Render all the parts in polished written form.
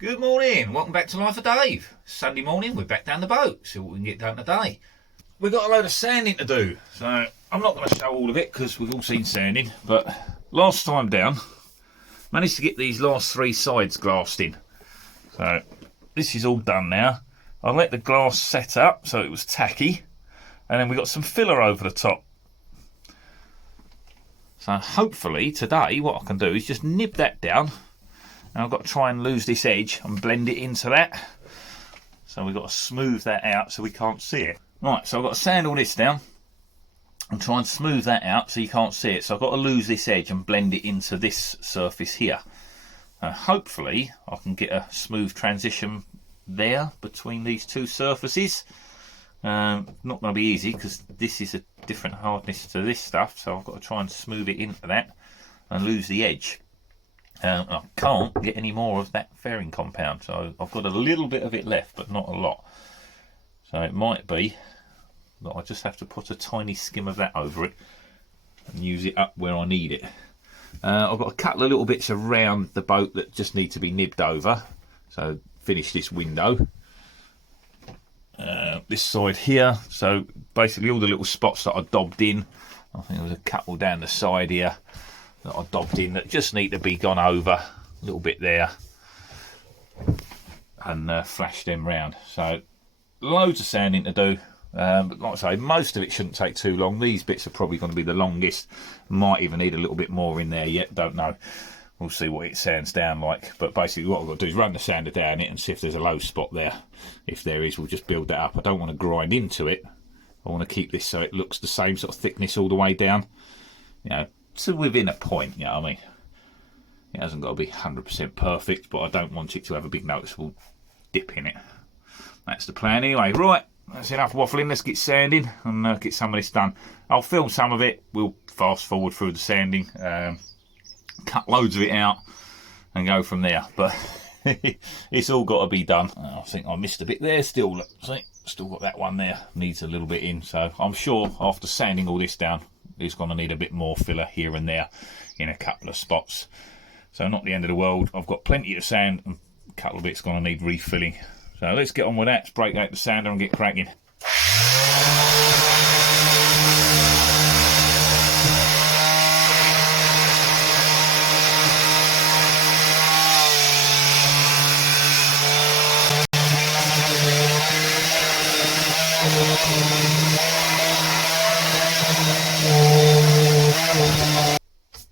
Good morning, welcome back to Life of Dave. Sunday morning, we're back down the boat, see what we can get done today. We've got a load of sanding to do, so I'm not going to show all of it because we've all seen sanding, but last time down, managed to get these last three sides glassed in. So this is all done now. I let the glass set up so it was tacky, and then we got some filler over the top. So hopefully today what I can do is just nib that down. Now I've got to try and lose this edge and blend it into that. So we've got to smooth that out so we can't see it. Right, so I've got to sand all this down and try and smooth that out so you can't see it. So I've got to lose this edge and blend it into this surface here. Hopefully I can get a smooth transition there between these two surfaces. Not going to be easy because this is a different hardness to this stuff. So I've got to try and smooth it into that and lose the edge. I can't get any more of that fairing compound, so I've got a little bit of it left, but not a lot. So it might be that I just have to put a tiny skim of that over it and use it up where I need it. I've got a couple of little bits around the boat that just need to be nibbed over. So finish this window. This side here, so basically all the little spots that I daubed in. I think there was a couple down the side here that I daubed in that just need to be gone over a little bit there and flash them round. So loads of sanding to do, but like I say, most of it shouldn't take too long. These bits are probably going to be the longest, might even need a little bit more in there yet, don't know. We'll see what it sands down like, but basically what I've got to do is run the sander down it and see if there's a low spot there. If there is, we'll just build that up. I don't want to grind into it. I want to keep this so it looks the same sort of thickness all the way down, you know, to within a point, you know what I mean. It hasn't got to be 100% perfect, but I don't want it to have a big noticeable dip in it. That's the plan anyway. Right, that's enough waffling. Let's get sanding and get some of this done. I'll film some of it. We'll fast forward through the sanding, cut loads of it out and go from there. But it's all got to be done. I think I missed a bit there still. Look, see, still got that one there. Needs a little bit in. So I'm sure after sanding all this down, it's going to need a bit more filler here and there in a couple of spots. So not the end of the world. I've got plenty of sand and a couple of bits going to need refilling. So let's get on with that. Let's break out the sander and get cracking.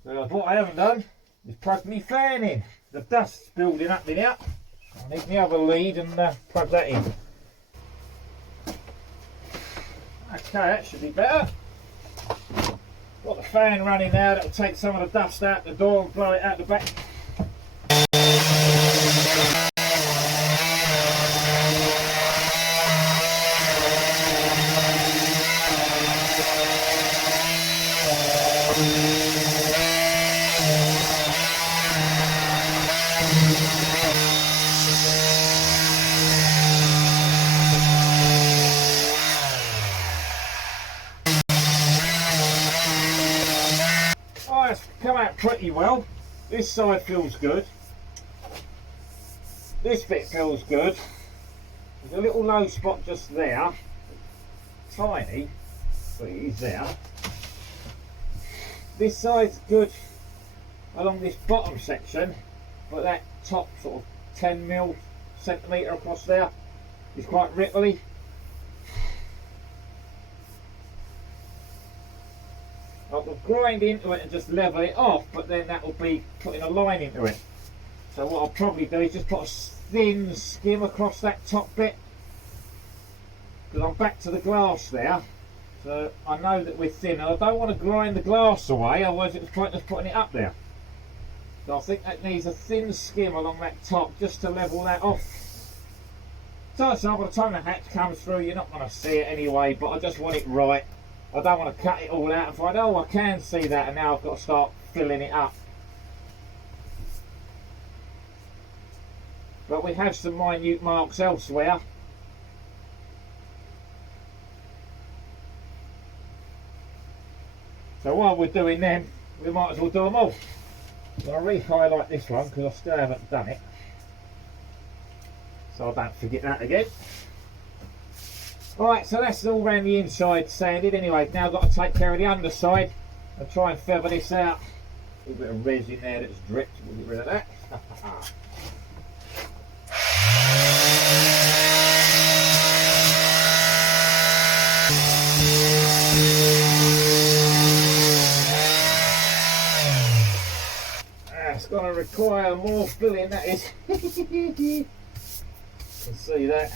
So what I haven't done is plug my fan in. The dust's building up in here. I need the other lead and plug that in. Okay, that should be better. Got the fan running now, that'll take some of the dust out the door and blow it out the back. Come out pretty well. This side feels good. This bit feels good. There's a little low spot just there. Tiny, but it is there. This side's good along this bottom section, but that top sort of 10 centimetre across there is quite ripply. I will grind into it and just level it off, but then that will be putting a line into it. So what I'll probably do is just put a thin skim across that top bit, because I'm back to the glass there. So I know that we're thin, and I don't want to grind the glass away, otherwise it's pointless putting it up there. So I think that needs a thin skim along that top just to level that off. So by the time the hatch comes through, you're not going to see it anyway, but I just want it right. I don't want to cut it all out and find, oh, I can see that, and now I've got to start filling it up. But we have some minute marks elsewhere. So while we're doing them, we might as well do them all. I'm going to re-highlight this one because I still haven't done it. so I don't forget that again. Alright, so that's all around the inside sanded. Anyway, now I've got to take care of the underside and try and feather this out. A little bit of resin there that's dripped, we'll get rid of that. It's going to require more filling, that is. You can see that.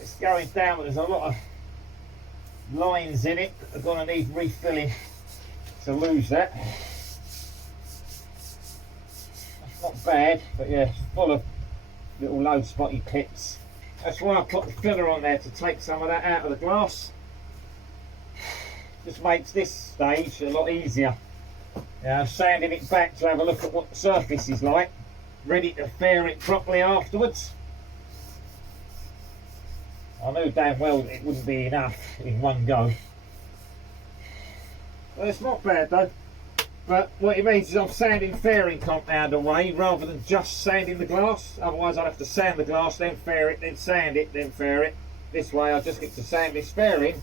It's going down, but there's a lot of lines in it that are going to need refilling to lose that. That's not bad, but yeah, it's full of little low spotty pits. That's why I put the filler on there, to take some of that out of the glass. Just makes this stage a lot easier. Now, sanding it back to have a look at what the surface is like, ready to fair it properly afterwards. I knew damn well it wouldn't be enough in one go. Well, it's not bad though. But what it means is I'm sanding fairing compound away rather than just sanding the glass. Otherwise I'd have to sand the glass, then fair it, then sand it, then fair it. This way I just get to sand this fairing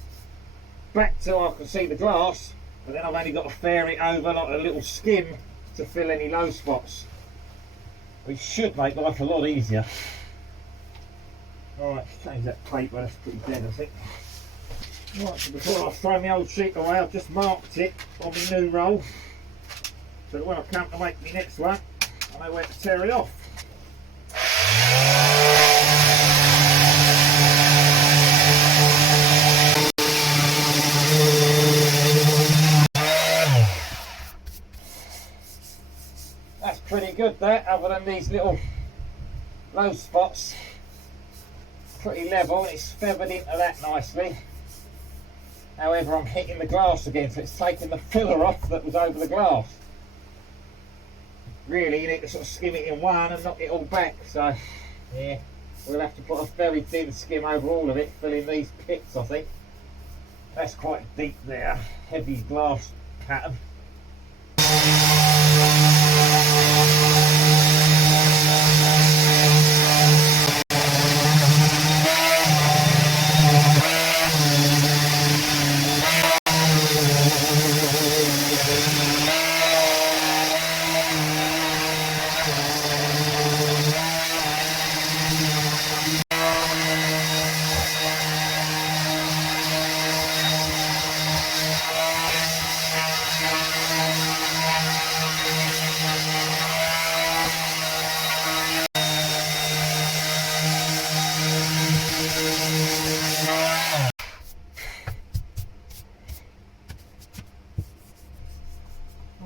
back till I can see the glass, but then I've only got to fair it over like a little skim to fill any low spots, which should make life a lot easier. Alright, change that paper, that's pretty dead I think. Right, so before I throw my old sheet away, I've just marked it on my new roll, so that when I come to make my next one, I know where to tear it off. That's pretty good that, other than these little low spots. Pretty level, and it's feathered into that nicely. However, I'm hitting the glass again, so it's taking the filler off that was over the glass. Really, you need to sort of skim it in one and knock it all back. So, yeah, we'll have to put a very thin skim over all of it, filling these pits, I think. That's quite deep there, heavy glass pattern.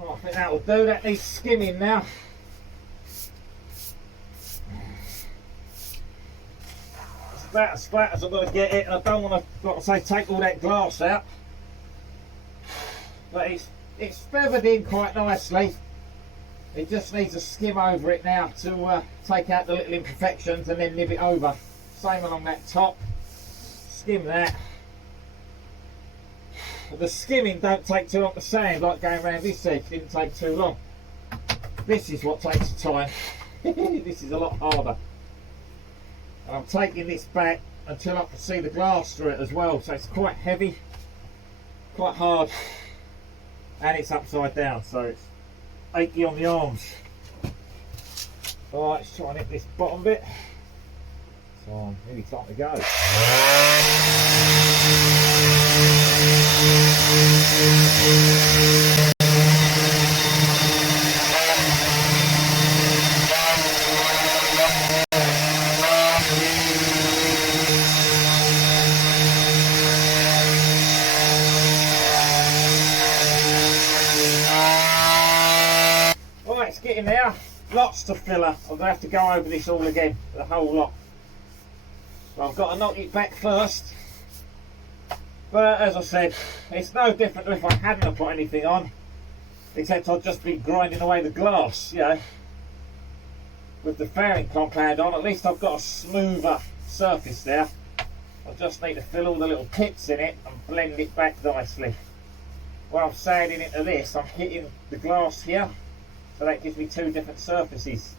I think that'll do. That needs skimming now. It's about as flat as I'm going to get it, and I don't want to, like I say, take all that glass out. But it's feathered in quite nicely. It just needs a skim over it now to take out the little imperfections and then nib it over. Same along that top. Skim that. The skimming don't take too long to sand, like going around this edge didn't take too long. This is what takes the time. This is a lot harder. And I'm taking this back until I can see the glass through it as well, so it's quite heavy, quite hard, and it's upside down, so it's achy on the arms. Alright, let's try and hit this bottom bit. So nearly time to go. Right, it's getting there. Lots to filler. I'm going to have to go over this all again, the whole lot. So I've got to knock it back first. But as I said, it's no different to if I hadn't put anything on, except I'd just be grinding away the glass, you know. With the fairing compound on, at least I've got a smoother surface there. I just need to fill all the little pits in it and blend it back nicely. When I'm sanding into this, I'm hitting the glass here, so that gives me two different surfaces.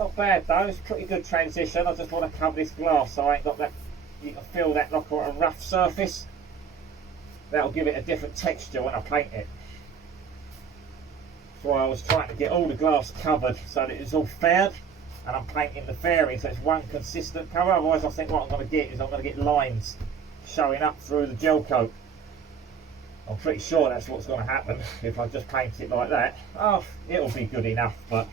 Not bad though, it's a pretty good transition. I just want to cover this glass so I ain't got that, you can feel that like a rough surface. That'll give it a different texture when I paint it. That's why I was trying to get all the glass covered so that it's all faired, and I'm painting the fairing so it's one consistent colour. Otherwise I think what I'm going to get is I'm going to get lines showing up through the gel coat. I'm pretty sure that's what's going to happen if I just paint it like that. Oh, it'll be good enough, but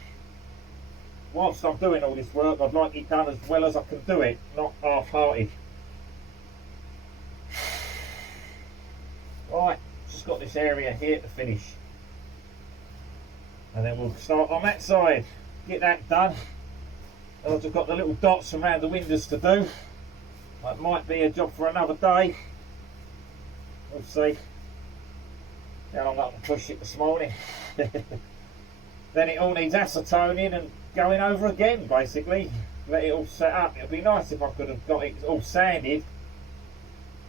whilst I'm doing all this work, I'd like it done as well as I can do it, not half-hearted. Right, just got this area here to finish. And then we'll start on that side. Get that done. And I've just got the little dots around the windows to do. That might be a job for another day. We'll see. How long I can push it this morning. Then it all needs acetoning and going over again, basically. Let it all set up. It would be nice if I could have got it all sanded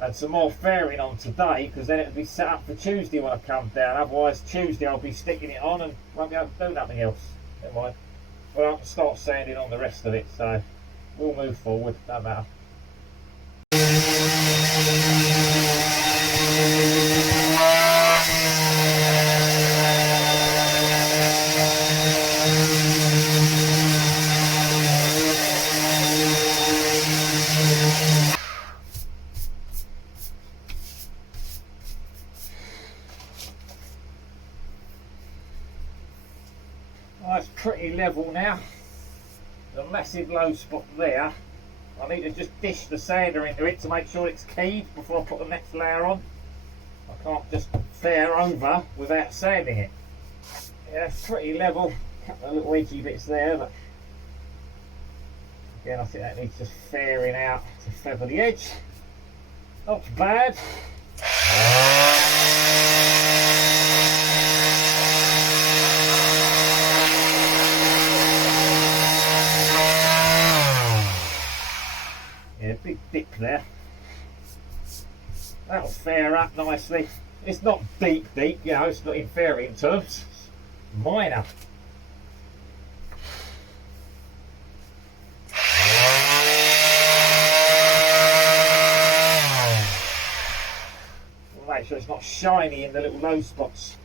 and some more fairing on today, because then it would be set up for Tuesday when I come down. Otherwise Tuesday I'll be sticking it on and won't be able to do nothing else. Never mind. Well, I can start sanding on the rest of it, so we'll move forward, don't matter. It's pretty level now. The massive low spot there. I need to just dish the sander into it to make sure it's keyed before I put the next layer on. I can't just fair over without sanding it. Yeah, it's pretty level. A couple of little edgy bits there, but again I think that needs just fairing out to feather the edge. Not bad. Yeah, big dip there. That'll fair up nicely. It's not deep, you know, it's not in fairing terms. It's minor. We'll make sure it's not shiny in the little low spots.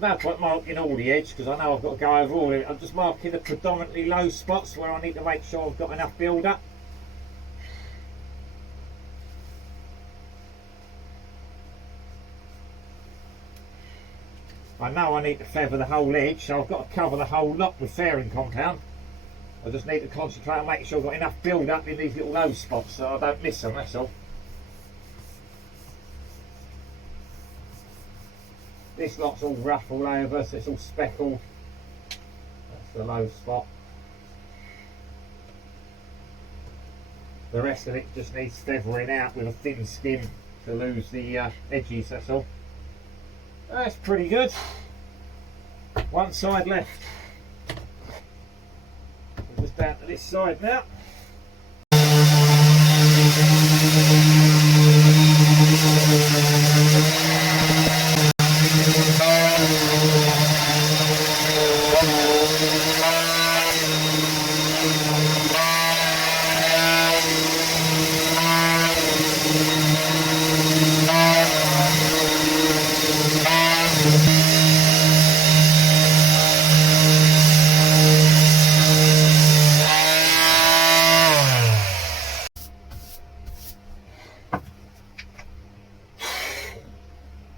No point marking all the edge because I know I've got to go over all of it. I'm just marking the predominantly low spots where I need to make sure I've got enough build up. I know I need to feather the whole edge, so I've got to cover the whole lot with fairing compound. I just need to concentrate on making sure I've got enough build up in these little low spots so I don't miss them, that's all. This lot's all rough all over, so it's all speckled. That's the low spot. The rest of it just needs feathering out with a thin skim to lose the edges, that's all. That's pretty good. One side left. We're just down to this side now.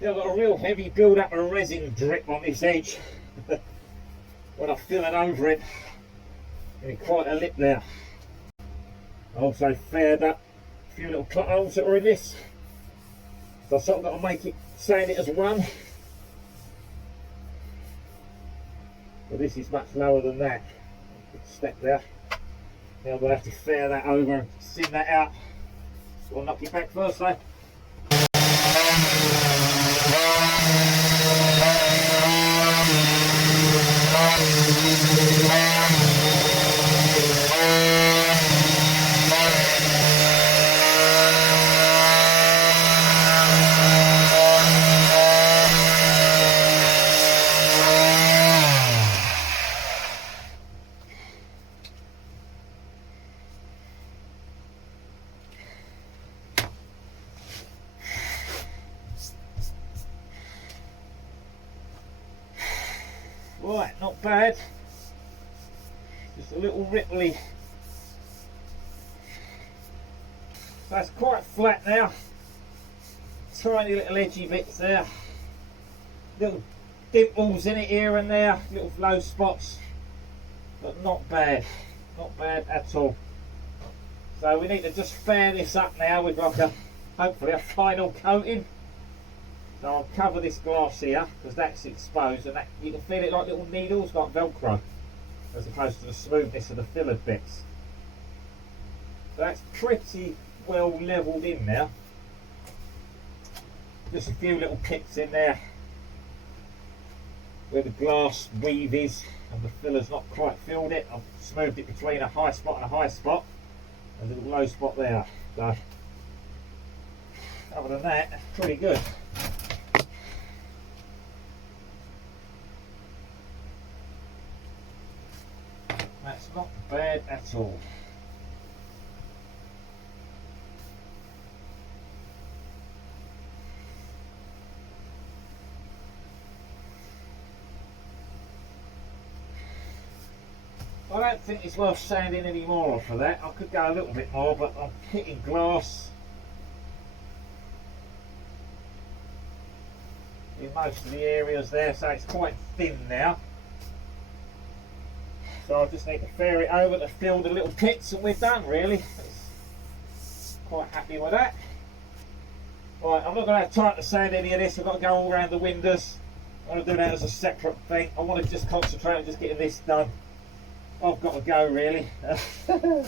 I've got a real heavy build up of resin drip on this edge when I fill it over it. Getting quite a lip there. I also faired up a few little cut holes that are in this. So I've sort of got to make it, sand it as one. But this is much lower than that. Good step there. Now I'm going to have to fair that over and sim that out. I'll knock it back first though. Right, not bad. Just a little ripply. So it's quite flat now. Tiny little edgy bits there. Little dimples in it here and there. Little low spots. But not bad. Not bad at all. So we need to just fair this up now with like a, hopefully a final coating. So I'll cover this glass here because that's exposed, and that, you can feel it like little needles, like Velcro, as opposed to the smoothness of the fillered bits. So that's pretty well levelled in now. Just a few little pits in there where the glass weave is and the filler's not quite filled it. I've smoothed it between a high spot and a high spot. There's a little low spot there. So other than that, that's pretty good. That's not bad at all. I don't think it's worth sanding any more off of that. I could go a little bit more, but I'm hitting glass in most of the areas there, so it's quite thin now. So I just need to fair it over to fill the little pits and we're done really. Quite happy with that. Right, I'm not going to have time to sand any of this. I've got to go all around the windows. I want to do that as a separate thing. I want to just concentrate on just getting this done. I've got to go really. Right,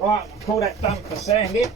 I'll call that done for sanding.